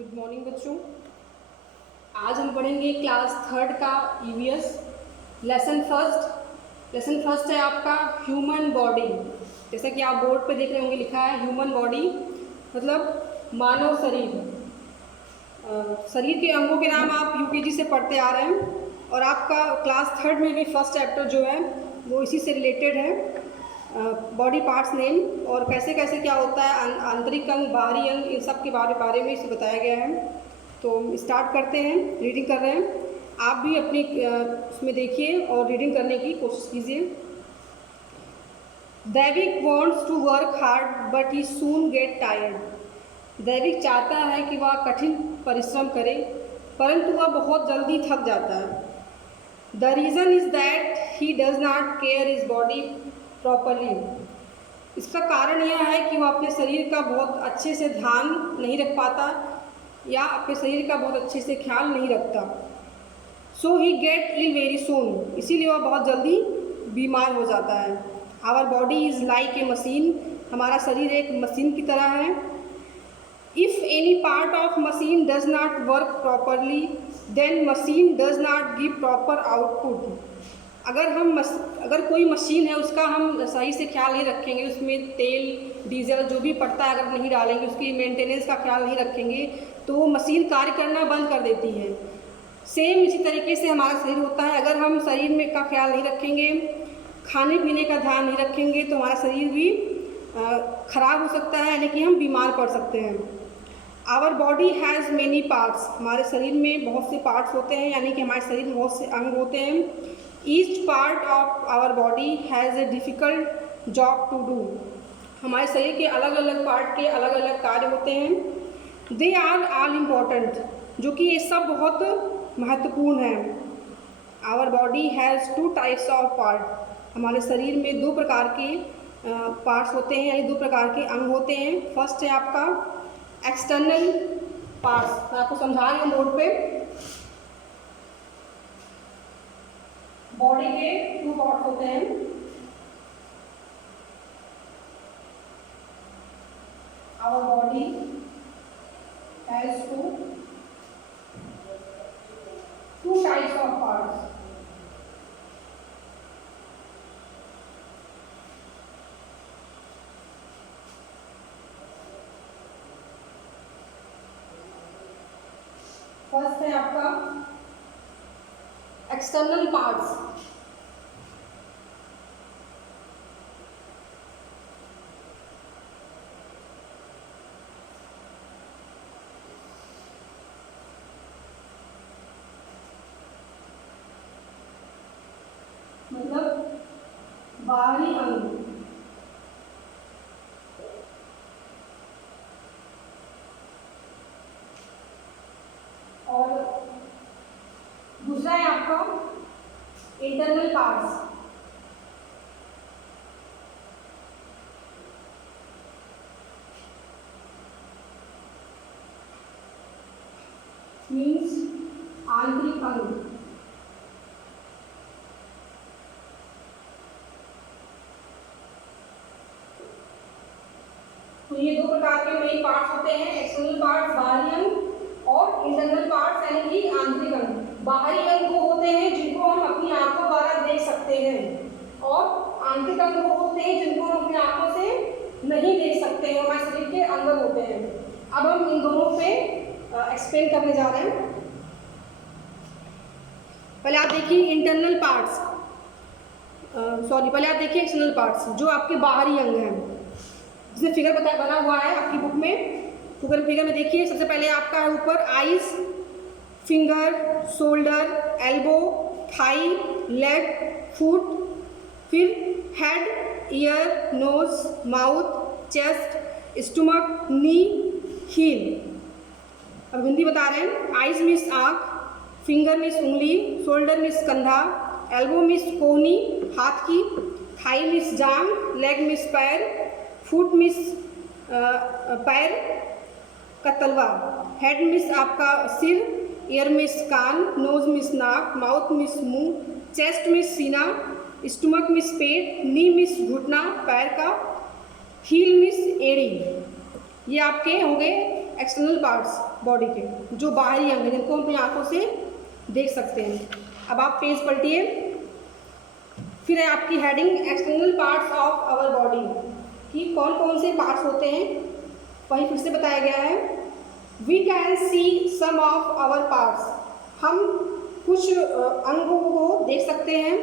Good morning बच्चों। आज हम पढ़ेंगे क्लास थर्ड का EVS lesson first. Lesson first है आपका ह्यूमन बॉडी। जैसा कि आप बोर्ड पे देख रहे होंगे लिखा है ह्यूमन बॉडी, मतलब मानव शरीर। शरीर के अंगों के नाम आप यूकेजी से पढ़ते आ रहे हैं और आपका क्लास थर्ड में भी फर्स्ट चैप्टर जो है वो इसी से रिलेटेड है। बॉडी पार्ट्स नेम और कैसे कैसे क्या होता है, आंतरिक अंग, बाहरी अंग, इन सब के बारे में इसे बताया गया है। तो स्टार्ट करते हैं, रीडिंग कर रहे हैं। आप भी अपनी उसमें देखिए और रीडिंग करने की कोशिश कीजिए। Daivik wants to work hard but he soon get tired. Daivik चाहता है कि वह कठिन परिश्रम करे परंतु वह बहुत जल्दी थक जाता है। The reason is that he does not care his body properly. इसका कारण यह है कि वह अपने शरीर का बहुत अच्छे से ध्यान नहीं रख पाता या अपने शरीर का बहुत अच्छे से ख्याल नहीं रखता। सो ही गेट इल वेरी सून, इसीलिए वह बहुत जल्दी बीमार हो जाता है। Our body is like a machine, हमारा शरीर एक मशीन की तरह है। If any part of machine does not work properly then machine does not give proper output. अगर कोई मशीन है उसका हम सही से ख्याल नहीं रखेंगे, उसमें तेल डीजल जो भी पड़ता है अगर नहीं डालेंगे, उसकी मेंटेनेंस का ख्याल नहीं रखेंगे तो वो मशीन कार्य करना बंद कर देती है। सेम इसी तरीके से हमारा शरीर होता है। अगर हम शरीर में का ख्याल नहीं रखेंगे, खाने पीने का ध्यान नहीं रखेंगे तो हमारा शरीर भी खराब हो सकता है, यानी कि हम बीमार पड़ सकते हैं। Our body has many parts, हमारे शरीर में बहुत से पार्ट्स होते हैं, यानी कि हमारे शरीर में बहुत से अंग होते हैं। Each part of our body has a difficult job to do, हमारे शरीर के अलग अलग पार्ट के अलग अलग कार्य होते हैं। दे आर ऑल इम्पॉर्टेंट, जो कि ये सब बहुत महत्वपूर्ण है। Our body has two types of part, हमारे शरीर में दो प्रकार के पार्ट्स होते हैं, यानी दो प्रकार के अंग होते हैं। फर्स्ट है आपका एक्सटर्नल पार्ट्स, मैं आपको समझा रही हूँ बोर्ड पे। बॉडी के टू पार्ट्स होते हैं। Our body has two types of parts. First है आपका एक्सटर्नल पार्ट्स। मतलब बाहरी अंग। और दूसरा है आपका इंटरनल पार्ट्स। मीन्स आंतरिक अंग। तो ये दो प्रकार के मेन पार्ट्स होते हैं, एक्सटर्नल पार्ट्स बाहरी अंग और इंटरनल पार्ट्स यानी कि आंतरिक अंग। बाहरी अंग वो होते हैं जिनको हम अपनी आंखों द्वारा देख सकते हैं और आंतरिक अंग वो होते हैं जिनको हम अपनी आंखों से नहीं देख सकते हैं, हमारे शरीर के अंदर होते हैं। अब हम इन दोनों पे एक्सप्लेन करने जा रहे हैं। पहले आप देखिए इंटरनल पार्ट्स, पहले आप देखिए एक्सटर्नल पार्ट्स जो आपके बाहरी अंग हैं, जिसमें फिगर बना हुआ है आपकी बुक में। फिगर में देखिए, सबसे पहले आपका है ऊपर eyes, finger, shoulder, elbow, thigh, leg, foot, फिर head, ear, nose, mouth, chest, stomach, knee, heel. अब हिंदी बता रहे हैं। आइज मीन्स आँख, फिंगर मीन्स उंगली, शोल्डर मीन्स कंधा, एल्बो मीन्स कोहनी हाथ की, थाई मीन्स जांघ, लेग मीन्स पैर, फुट मीन्स पैर का तलवा, हेड मीन्स आपका सिर, ईयर मीन्स कान, नोज मीन्स नाक, माउथ मीन्स मुंह, चेस्ट मीन्स सीना, स्टमक मीन्स पेट, नी मीन्स घुटना पैर का, हील मीन्स एड़ी। ये आपके होंगे एक्सटर्नल पार्ट्स। बॉडी के, जो बाहरी अंग हैं जिनको हम अपनी आँखों से देख सकते हैं। अब आप पेज पलटिए। फिर है आपकी heading external parts of our body, कि कौन कौन से पार्ट्स होते हैं, वही फिर से बताया गया है। We can see some of our parts, हम कुछ अंगों को देख सकते हैं।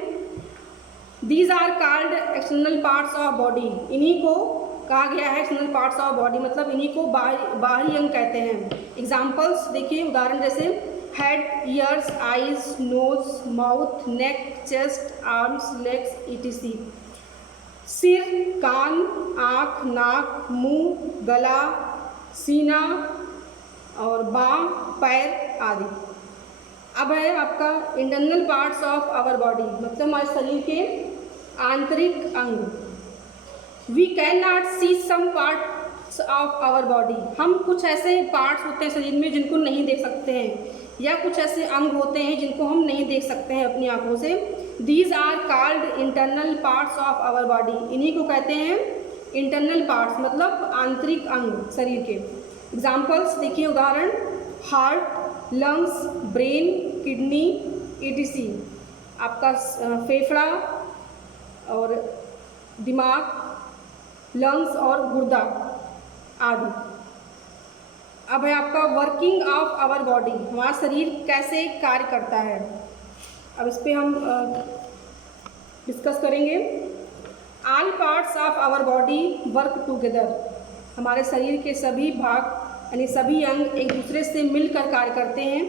These are called external parts of body, इन्हीं को कहा गया है एक्सटर्नल पार्ट्स ऑफ बॉडी, मतलब इन्हीं को बाहरी अंग कहते हैं। एग्जाम्पल्स देखिए, उदाहरण जैसे head, ears, eyes, nose, mouth, neck, chest, arms, legs, etc। सिर, कान, आँख, नाक, मुंह, गला, सीना और बाँह, पैर आदि। अब है आपका internal parts of our body, मतलब हमारे शरीर के आंतरिक अंग। We can not see some parts of our body, हम कुछ ऐसे पार्ट्स होते हैं शरीर में जिनको नहीं देख सकते हैं, या कुछ ऐसे अंग होते हैं जिनको हम नहीं देख सकते हैं अपनी आँखों से। These are called internal parts of our body, इन्हीं को कहते हैं इंटरनल पार्ट्स, मतलब आंतरिक अंग शरीर के। एग्जाम्पल्स देखिए, उदाहरण heart, lungs, brain, kidney, etc। आपका फेफड़ा और दिमाग, लंग्स और गुर्दा आदि। अब है आपका वर्किंग ऑफ आवर बॉडी, हमारा शरीर कैसे कार्य करता है। अब इस पर हम डिस्कस करेंगे। All parts of our body work together, हमारे शरीर के सभी भाग यानी सभी अंग एक दूसरे से मिलकर कार्य करते हैं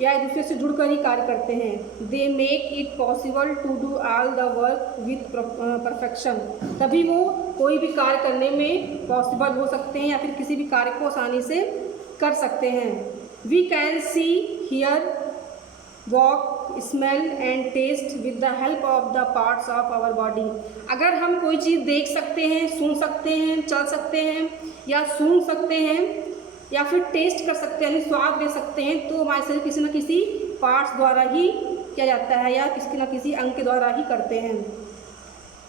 या एक दूसरे से जुड़कर ही कार्य करते हैं। They make it possible to do all the work with perfection, तभी वो कोई भी कार्य करने में पॉसिबल हो सकते हैं या फिर किसी भी कार्य को आसानी से कर सकते हैं। We can see, hear, walk, smell and taste with the help of the parts of our body. अगर हम कोई चीज़ देख सकते हैं, सुन सकते हैं, चल सकते हैं या सूंघ सकते हैं या फिर टेस्ट कर सकते हैं, स्वाद ले सकते हैं, तो हमारे शरीर किसी न किसी पार्ट्स द्वारा ही किया जाता है या किसी न किसी अंग के द्वारा ही करते हैं।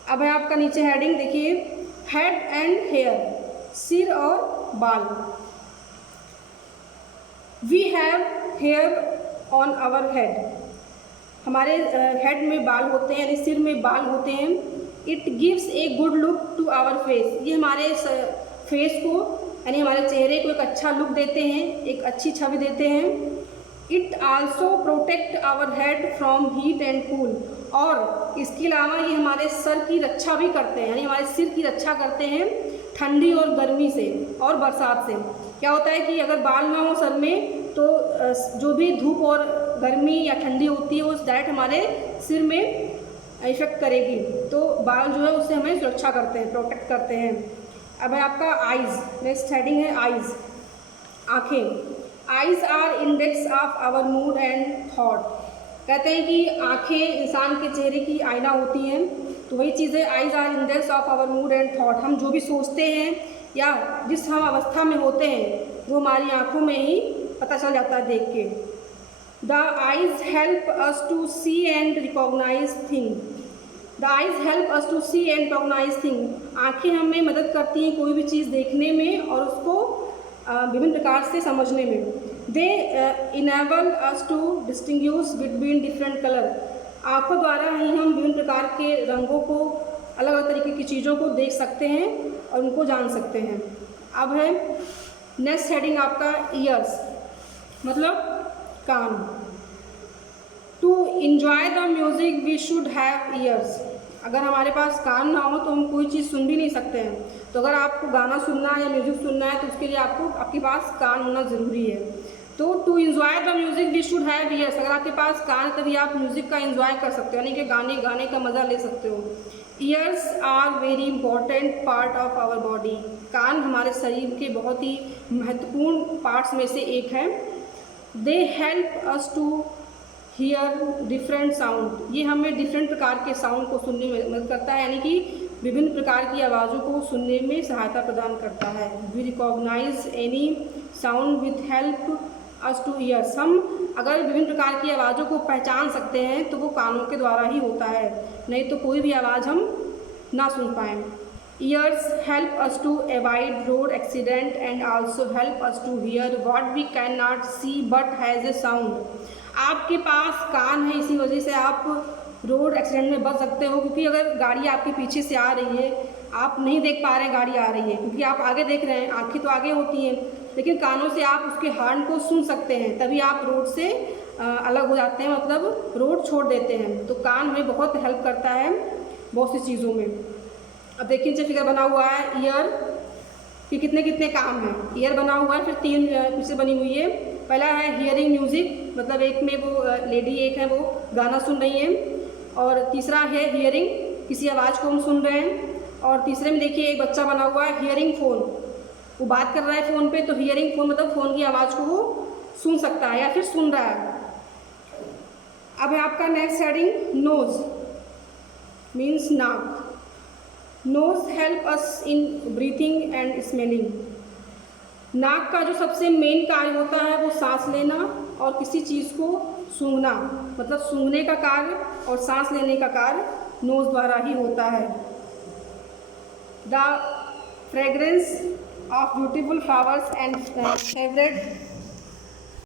अब है आपका नीचे हेडिंग देखिए, हेड एंड हेयर, सिर और बाल। We have hair on our head, हमारे हेड में बाल होते हैं यानी सिर में बाल होते हैं। It gives a good look to our face, ये हमारे फेस को यानी हमारे चेहरे को एक अच्छा लुक देते हैं, एक अच्छी छवि देते हैं। It also protect our head from heat and cool, और इसके अलावा ये हमारे सर की रक्षा भी करते हैं, यानी हमारे सिर की रक्षा करते हैं ठंडी और गर्मी से और बरसात से। क्या होता है कि अगर बाल ना हो सर में तो जो भी धूप और गर्मी या ठंडी होती है वो डायरेक्ट हमारे सिर में इफेक्ट करेगी, तो बाल जो है उससे हमें सुरक्षा करते हैं, प्रोटेक्ट करते हैं। अब है आपका आइज़, नेक्स्ट हेडिंग है आइज़, आँखें। Eyes are index of our mood and thought, कहते हैं कि आँखें इंसान के चेहरे की आईना होती हैं, तो वही चीज़ है eyes are index of our mood and thought. हम जो भी सोचते हैं या जिस हम अवस्था में होते हैं वो हमारी आँखों में ही पता चल जाता है देख के। The eyes help us to see and recognise thing, the eyes help us to see and recognise thing, आँखें हमें मदद करती हैं कोई भी चीज़ देखने में और उसको विभिन्न प्रकार से समझने में। They enable us to distinguish between different colour, आँखों द्वारा ही हम विभिन्न प्रकार के रंगों को, अलग अलग तरीके की चीज़ों को देख सकते हैं और उनको जान सकते हैं। अब है नेक्स्ट हेडिंग आपका ईयर्स, मतलब कान। To enjoy the music we should have ears, अगर हमारे पास कान ना हो तो हम कोई चीज़ सुन भी नहीं सकते हैं। तो अगर आपको गाना सुनना है या म्यूज़िक सुनना है तो उसके लिए आपके पास कान होना ज़रूरी है। तो to enjoy the music we should have ears, अगर आपके पास कान तभी आप म्यूज़िक का इंजॉय कर सकते हो, यानी कि गाने का मज़ा ले सकते हो। Ears are very important part of our body, कान हमारे शरीर के बहुत ही महत्वपूर्ण पार्ट्स में से एक है। They help us to hear different sound, ये हमें डिफरेंट प्रकार के साउंड को सुनने में मदद करता है, यानी कि विभिन्न प्रकार की आवाज़ों को सुनने में सहायता प्रदान करता है। We recognise any sound with help us to ears, हम अगर विभिन्न प्रकार की आवाज़ों को पहचान सकते हैं तो वो कानों के द्वारा ही होता है, नहीं तो कोई भी आवाज़ हम ना सुन पाएँ। Ears help us to avoid road accident and also help us to hear what we cannot see but has a sound. आपके पास कान है, इसी वजह से आप रोड एक्सीडेंट में बच सकते हो, क्योंकि अगर गाड़ी आपके पीछे से आ रही है, आप नहीं देख पा रहे हैं गाड़ी आ रही है, क्योंकि आप आगे देख रहे हैं, आँखें तो आगे होती हैं, लेकिन कानों से आप उसके हॉर्न को सुन सकते हैं, तभी आप रोड से अलग हो जाते हैं, मतलब रोड छोड़ देते हैं। तो कान हमें बहुत हेल्प करता है बहुत सी चीज़ों में। अब देखिए नीचे फिगर बना हुआ है ईयर कि कितने कितने काम हैं। ईयर बना हुआ है, फिर 3 पीछे बनी हुई है। पहला है हियरिंग म्यूज़िक, मतलब एक में वो लेडी एक है वो गाना सुन रही है, और तीसरा है हियरिंग, किसी आवाज़ को हम सुन रहे हैं, और तीसरे में देखिए एक बच्चा बना हुआ है हियरिंग फ़ोन, वो बात कर रहा है फ़ोन पे, तो हियरिंग फ़ोन मतलब फ़ोन की आवाज़ को वो सुन सकता है या फिर सुन रहा है। अब है आपका नेक्स्ट हेडिंग नोज़, मीन्स नाक। Nose help us in breathing and smelling. नाक का जो सबसे मेन कार्य होता है वो सांस लेना और किसी चीज़ को सूंघना, मतलब सूंघने का कार्य और सांस लेने का कार्य नोज़ द्वारा ही होता है। The fragrance of beautiful flowers and favorite